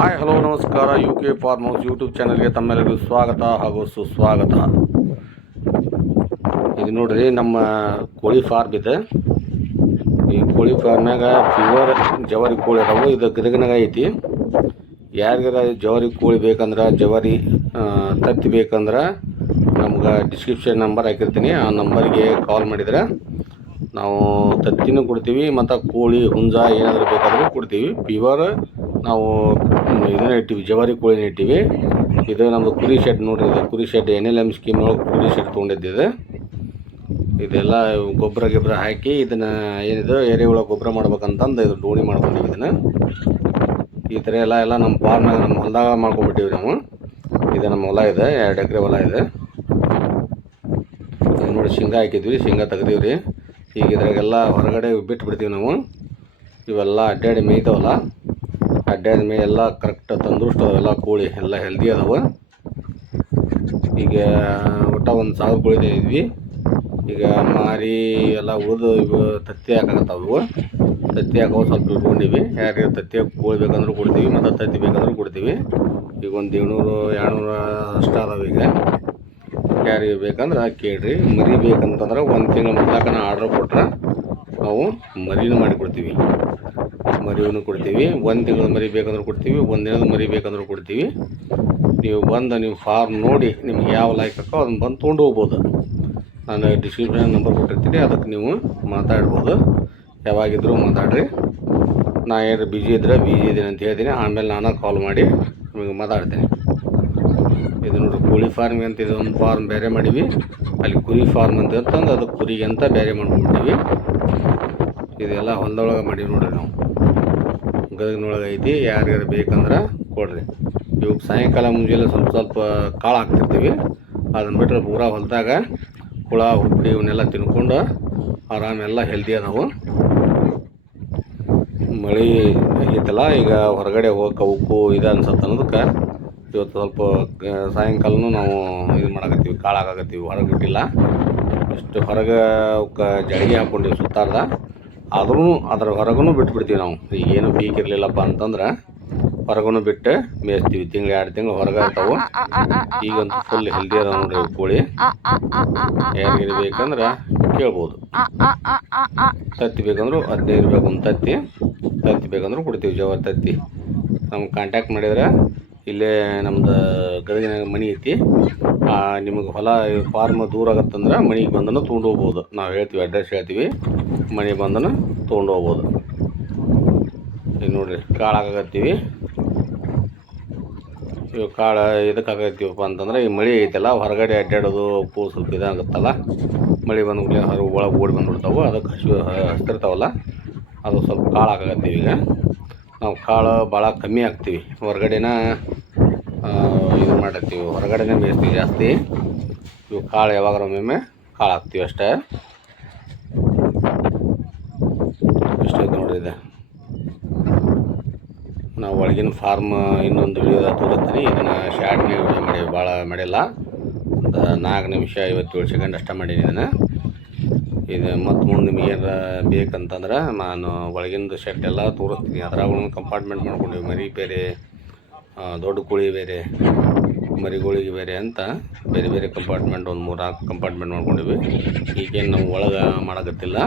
Hi hello ನಮಸ್ಕಾರ. U K farm house YouTube ಚಾನಲ್ಗೆ ತಮ್ಮೆಲ್ಲರಿಗೂ ಸ್ವಾಗತ ಹಾಗೂ ಸುಸ್ವಾಗತ. ಇದು ನೋಡ್ರಿ, ನಮ್ಮ ಕೋಳಿ ಫಾರ್ಮ್ ಇದೆ. ಈ ಕೋಳಿ ಫಾರ್ಮ್ನಾಗ ಫೀವರ್ ಜವಾರಿ ಕೋಳಿ ಅದಾವು. ಇದು ಗದಗನಾಗ ಐತಿ. ಯಾರಿಗಾರ ಜವಾರಿ ಕೋಳಿ ಬೇಕಂದ್ರೆ, ಜವಾರಿ ತತ್ತಿ ಬೇಕಂದ್ರೆ ನಮ್ಗೆ ಡಿಸ್ಕ್ರಿಪ್ಷನ್ ನಂಬರ್ ಹಾಕಿರ್ತೀನಿ. ಆ ನಂಬರ್ಗೆ ಕಾಲ್ ಮಾಡಿದ್ರೆ ನಾವು ತತ್ತಿನೂ ಕೊಡ್ತೀವಿ, ಮತ್ತು ಕೋಳಿ, ಹುಂಜ ಏನಾದರೂ ಬೇಕಾದರೂ ಕೊಡ್ತೀವಿ. ಪಿವರ್ ನಾವು ಇದನ್ನ ಇಟ್ಟಿವಿ, ಜವಾರಿ ಕೋಳಿನ ಇಟ್ಟಿವಿ. ಇದು ನಮ್ಮದು ಕುರಿ ಶೆಡ್ ನೋಡ್ರಿ, ಇದು ಕುರಿ shed, N L M scheme ಒಳಗೆ ಕುರಿ ಶೆಡ್ ತೊಗೊಂಡಿದ್ದಿದೆ. ಇದೆಲ್ಲ ಗೊಬ್ಬರ ಗಿಬ್ಬರ ಹಾಕಿ ಇದನ್ನು ಏನಿದೆ ಎರೆಹುಳ ಗೊಬ್ಬರ ಮಾಡ್ಬೇಕಂತಂದು ಇದು ಡೋಣಿ ಮಾಡ್ಕೊಂಡಿವಿ ಇದನ್ನು. ಈ ಥರ ಎಲ್ಲ ಎಲ್ಲ ನಮ್ಮ ಫಾರ್ಮ್ನಾಗ ನಮ್ಮ ಹೊಲದಾಗ ಮಾಡ್ಕೊಂಡ್ಬಿಟ್ಟಿವಿ ನಾವು. ಇದು ನಮ್ಮ ಹೊಲ ಇದೆ, ಎರಡು ಎಕರೆ ಹೊಲ ಇದೆ. ಇದು ನೋಡಿ, ಶೇಂಗಾ ಹಾಕಿದ್ವಿ, ಶೇಂಗಾ ತೆಗ್ದೀವಿ ರೀ ಈಗ ಇದ್ರಾಗೆಲ್ಲ ಹೊರಗಡೆ ಬಿಟ್ಟು ಬಿಡ್ತೀವಿ ನಾವು. ಇವೆಲ್ಲ ಅಡ್ಡಾಡಿ ಮೇಯ್ತಾವಲ್ಲ ಅಡ್ಡಾಡಿ ಮೇಯ್ ಎಲ್ಲ ಕರೆಕ್ಟ್ ತಂದೃಷ್ಟ ಅವೆಲ್ಲ ಕೋಳಿ, ಎಲ್ಲ ಹೆಲ್ದಿ ಅದಾವೆ. ಈಗ ಒಟ್ಟ ಒಂದು ಸಾವಿರ ಕೋಳಿ ಇದ್ವಿ. ಈಗ ಮಾರಿ ಎಲ್ಲ ಉಳಿದು ಇವು ತತ್ತಿ ಹಾಕಾಕತ್ತಾವ. ಇವು ತತ್ತಿ ಹಾಕೋ ಸ್ವಲ್ಪ ಇಟ್ಕೊಂಡಿವಿ. ಯಾರಿಗೆ ತತ್ತಿ ಕೋಳಿ ಬೇಕಂದ್ರೂ ಕೊಡ್ತೀವಿ, ಮತ್ತು ತತ್ತಿ ಬೇಕಂದ್ರೂ ಕೊಡ್ತೀವಿ. ಈಗ ಒಂದು ಏಳ್ನೂರು, ಎರಡುನೂರು ಅಷ್ಟು ಅದಾವೆ ಈಗ. ಯಾರಿಗೆ ಬೇಕಂದ್ರೆ ಕೇಳ್ರಿ ಮರಿ ಬೇಕಂತಂದ್ರೆ ಒಂದು ತಿಂಗಳ ಮೊದ್ಲಾಕನ ಆರ್ಡ್ರ್ ಕೊಟ್ರೆ ನಾವು ಮರಿನೂ ಮಾಡಿ ಕೊಡ್ತೀವಿ ಮರಿನೂ ಕೊಡ್ತೀವಿ. ಒಂದು ತಿಂಗಳ ಮರಿ ಬೇಕಂದ್ರೆ ಕೊಡ್ತೀವಿ. ಒಂದು ದಿನದ ಮರಿ ಬೇಕಂದ್ರೆ ಕೊಡ್ತೀವಿ. ನೀವು ಬಂದು ನೀವು ಫಾರ್ಮ್ ನೋಡಿ ನಿಮ್ಗೆ ಯಾವ ಲಾಯ್ಕಕ್ಕೋ ಅದನ್ನು ಬಂದು ತೊಗೊಂಡು ಹೋಗ್ಬೋದು. ನಾನು ಡಿಸ್ಕ್ರಿಪ್ಷನ್ ನಂಬರ್ ಕೊಟ್ಟಿರ್ತೀನಿ. ಅದಕ್ಕೆ ನೀವು ಮಾತಾಡ್ಬೋದು. ಯಾವಾಗಿದ್ದರೂ ಮಾತಾಡ್ರಿ. ನಾ ಏನಾರು ಬಿಜಿ ಇದ್ದರೆ ಬಿಜಿ ಇದ್ದೀನಿ ಅಂತ ಹೇಳ್ತೀನಿ. ಆಮೇಲೆ ನಾನು ಕಾಲ್ ಮಾಡಿ ನಿಮಗೆ ಮಾತಾಡ್ತೀನಿ. ಇದು ನೋಡ್ರಿ, ಕೋಳಿ ಫಾರ್ಮ್ ಅಂತ ಇದು ಒಂದು ಫಾರ್ಮ್ ಬೇರೆ ಮಾಡೀವಿ. ಅಲ್ಲಿ ಕುರಿ ಫಾರ್ಮ್ ಅಂತ ಅಂತಂದು ಅದು ಕುರಿಗೆ ಅಂತ ಬೇರೆ ಮಾಡ್ಬಿಟ್ಟಿವಿ ಇದೆಲ್ಲ ಹೊಲದೊಳಗೆ ಮಾಡೀವಿ ನೋಡ್ರಿ ನಾವು. ಗದಗಿನೊಳಗೆ ಐತಿ, ಯಾರ್ಯಾರು ಬೇಕಂದ್ರೆ ಕೊಡ್ರಿ. ಇವಾಗ ಸಾಯಂಕಾಲ ಮುಂಜಾನೆ ಸ್ವಲ್ಪ ಸ್ವಲ್ಪ ಕಾಳು ಹಾಕ್ತಿರ್ತೀವಿ. ಅದನ್ನ ಬಿಟ್ಟರೆ ಪೂರಾ ಹೊಲದಾಗ ಹುಳ ಹುಪ್ಪಡಿ ಇವನ್ನೆಲ್ಲ ತಿನ್ಕೊಂಡು ಆರಾಮೆಲ್ಲ ಹೆಲ್ದಿ ಅದಾವು. ಮಳೆ ಆಗೈತಲ್ಲ ಈಗ ಹೊರಗಡೆ ಹೋಗಕ್ಕೆ ಅವಕ್ಕೂ ಇದು ಅನ್ಸತ್ತೆ ಅನ್ನೋದಕ್ಕೆ ಇವತ್ತು ಸ್ವಲ್ಪ ಸಾಯಂಕಾಲನೂ ನಾವು ಇದು ಮಾಡಕತ್ತೀವಿ, ಕಾಳು ಹಾಕಾಕತ್ತೀವಿ, ಹೊರಗೆ ಬಿಟ್ಟಿಲ್ಲ. ಅಷ್ಟು ಹೊರಗೆ ಅವಕ್ಕೆ ಜಳಿಗೆ ಹಾಕ್ಕೊಂಡಿವಿ ಸುತ್ತಾರ್ದ ಆದ್ರೂ ಅದ್ರ ಹೊರಗೂ ಬಿಟ್ಬಿಡ್ತೀವಿ ನಾವು. ಏನು ಪೀಕ್ ಇರಲಿಲ್ಲಪ್ಪ ಅಂತಂದ್ರೆ ಹೊರಗೂ ಬಿಟ್ಟು ಮೇಯಿಸ್ತೀವಿ. ತಿಂಗಳು ಎರಡು ತಿಂಗಳು ಹೊರಗೆ ಇರ್ತಾವೆ. ಈಗಂತೂ ಫುಲ್ ಹೆಲ್ದಿ ಅದಾವ ನೋಡ್ರಿ ಕೋಳಿ. ಯಾರಿಗಿರಿ ಬೇಕಂದ್ರೆ ಕೇಳ್ಬೋದು. ತತ್ತಿ ಬೇಕಂದ್ರು ಹದಿನೈದು ಬೇಕು ಒಂದು ತತ್ತಿ. ತತ್ತಿ ಬೇಕಂದ್ರೂ ಕೊಡ್ತೀವಿ ಜವಾರಿ ತತ್ತಿ. ನಮ್ಗೆ ಕಾಂಟ್ಯಾಕ್ಟ್ ಮಾಡಿದ್ರೆ ಇಲ್ಲೇ ನಮ್ದು ಗದಗಿನಾಗ ಮನೆ ಐತಿ. ನಿಮಗೆ ಹೊಲ ಫಾರ್ಮ್ ದೂರ ಆಗತ್ತಂದ್ರೆ ಮನೆಗೆ ಬಂದನು ತೊಗೊಂಡು ಹೋಗ್ಬೋದು. ನಾವು ಹೇಳ್ತೀವಿ ಅಡ್ರೆಸ್ ಹೇಳ್ತೀವಿ. ಮನೆಗೆ ಬಂದನು ತೊಗೊಂಡು ಹೋಗ್ಬೋದು. ಈಗ ನೋಡ್ರಿ, ಕಾಳು ಹಾಕಾಕತ್ತೀವಿ. ಇವು ಕಾಳು ಇದಕ್ಕೆ ಅಂತಂದ್ರೆ ಈ ಮಳೆ ಐತಲ್ಲ, ಹೊರಗಡೆ ಅಡ್ಡಾಡೋದು ಪೂ ಸ್ವಲ್ಪ ಇದಾಗುತ್ತಲ್ಲ ಮಳೆ ಬಂದ ಕೂಡಲೇ ಹೊರ ಒಳಗೆ ಓಡಿ ಬಂದ್ಬಿಡ್ತಾವೆ. ಅದಕ್ಕೆ ಹಸಿವು ಹಸ್ತಿರ್ತಾವಲ್ಲ, ಅದು ಸ್ವಲ್ಪ ಕಾಳು ಹಾಕಾಕತ್ತೀವಿ ಈಗ. ನಾವು ಕಾಳು ಭಾಳ ಕಮ್ಮಿ ಹಾಕ್ತೀವಿ. ಹೊರಗಡೆನ ಇದು ಮಾಡಿರ್ತೀವಿ ಹೊರಗಡೆನೇ ಬೇಯಿಸ್ತೀವಿ ಜಾಸ್ತಿ. ಇವು ಕಾಳು ಯಾವಾಗಾರ ಒಮ್ಮೊಮ್ಮೆ ಕಾಳು ಹಾಕ್ತೀವಿ ಅಷ್ಟೇ. ಇಷ್ಟೈತೆ ನೋಡ್ರಿ ಇದು. ನಾವು ಒಳಗಿನ ಫಾರ್ಮ್ ಇನ್ನೊಂದು ವಿಡಿಯೋ ತೋರಿಸ್ತೀನಿ. ಇದನ್ನು ಶಾರ್ಟ್ನೇ ವಿಡಿಯೋ ಮಾಡಿ, ಭಾಳ ಮಾಡಿಲ್ಲ. ಒಂದು ನಾಲ್ಕು ನಿಮಿಷ ಐವತ್ತೇಳು ಸೆಕೆಂಡ್ ಅಷ್ಟೇ ಮಾಡೀನಿ ಇದನ್ನು. ಇದು ಮತ್ತು ಮುಂದೆ ನಿಮಗೆ ಏನಾರ ಬೇಕಂತಂದ್ರೆ ನಾನು ಒಳಗಿಂದ ಶೆಡ್ ಎಲ್ಲ ತೋರಿಸ್ತೀನಿ. ಅದ್ರಾಗ ಕಂಪಾರ್ಟ್ಮೆಂಟ್ ಮಾಡ್ಕೊಂಡಿವಿ. ಮರಿ ಬೇರೆ ದೊಡ್ಡ ಕುಳಿ ಬೇರೆ, ಮರಿಗಳಿಗೆ ಬೇರೆ ಅಂತ ಬೇರೆ ಬೇರೆ ಕಂಪಾರ್ಟ್ಮೆಂಟ್ ಒಂದು ಮೂರು ನಾಲ್ಕು ಕಂಪಾರ್ಟ್ಮೆಂಟ್ ಮಾಡ್ಕೊಂಡಿವಿ. ಈಗೇನು ನಾವು ಒಳಗೆ ಮಾಡಕತ್ತಿಲ್ಲ.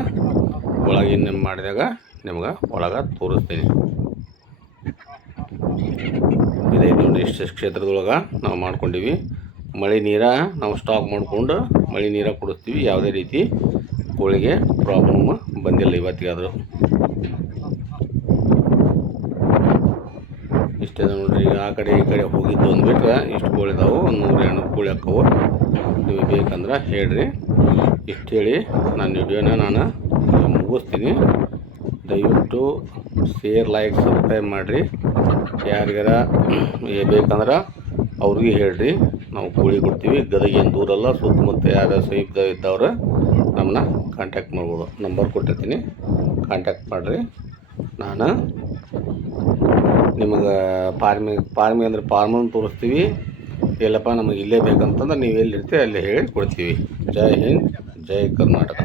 ಒಳಗಿನ ಮಾಡಿದಾಗ ನಿಮ್ಗೆ ಒಳಗೆ ತೋರಿಸ್ತೀನಿ. ಇದೇ ನೋಡಿ ಇಷ್ಟು ಕ್ಷೇತ್ರದೊಳಗೆ ನಾವು ಮಾಡ್ಕೊಂಡಿವಿ. ಮಳೆ ನೀರ ನಾವು ಸ್ಟಾಕ್ ಮಾಡಿಕೊಂಡು ಮಳೆ ನೀರ ಕುಡಿಸ್ತೀವಿ. ಯಾವುದೇ ರೀತಿ ಕೋಳಿಗೆ ಪ್ರಾಬ್ಲಮ್ ಬಂದಿಲ್ಲ ಇವತ್ತಿಗಾದರೂ. ಇಷ್ಟೇ ನೋಡ್ರಿ, ಈಗ ಆ ಕಡೆ ಈ ಕಡೆ ಹೋಗಿದ್ದು ಅಂದ್ಬಿಟ್ರೆ ಇಷ್ಟು ಕೋಳಿ ಇದಾವೆ ಒಂದು ನೂರು ಎರಡು ಕೋಳಿ ಹಾಕವು ನೀವು ಬೇಕಂದ್ರೆ ಹೇಳ್ರಿ. ಇಷ್ಟು ಹೇಳಿ ನನ್ನ ವಿಡಿಯೋನ ನಾನು ಮುಗಿಸ್ತೀನಿ. ದಯವಿಟ್ಟು ಶೇರ್ ಲೈಕ್ ಸಬ್ಸ್ಕ್ರೈಬ್ ಮಾಡಿರಿ. ಯಾರಿಗಾರ ಬೇಕಂದ್ರೆ ಅವ್ರಿಗೆ ಹೇಳ್ರಿ. ನಾವು ಕೋಳಿ ಕೊಡ್ತೀವಿ. ಗದಗ ಏನು ದೂರಲ್ಲ, ಸುತ್ತಮುತ್ತ ಯಾರು ಸಮೀಪದ ಇದ್ದವ್ರು. ನಮ್ಮನ್ನ ಕಾಂಟ್ಯಾಕ್ಟ್ ಮಾಡ್ಬೋದು. ನಂಬರ್ ಕೊಟ್ಟಿರ್ತೀನಿ. ಕಾಂಟ್ಯಾಕ್ಟ್ ಮಾಡಿರಿ. ನಾನು ನಿಮಗೆ ಫಾರ್ಮಿ ಫಾರ್ಮಿ ಅಂದ್ರೆ ಫಾರ್ಮನ್ನು ತೋರಿಸ್ತೀವಿ. ಇಲ್ಲಪ್ಪ, ನಮಗೆ ಇಲ್ಲೇ ಬೇಕಂತಂದ್ರೆ ನೀವು ಎಲ್ಲಿರ್ತೀವಿ ಅಲ್ಲಿ ಹೇಳಿ ಕೊಡ್ತೀವಿ. ಜೈ ಹಿಂದ್, ಜೈ ಕರ್ನಾಟಕ.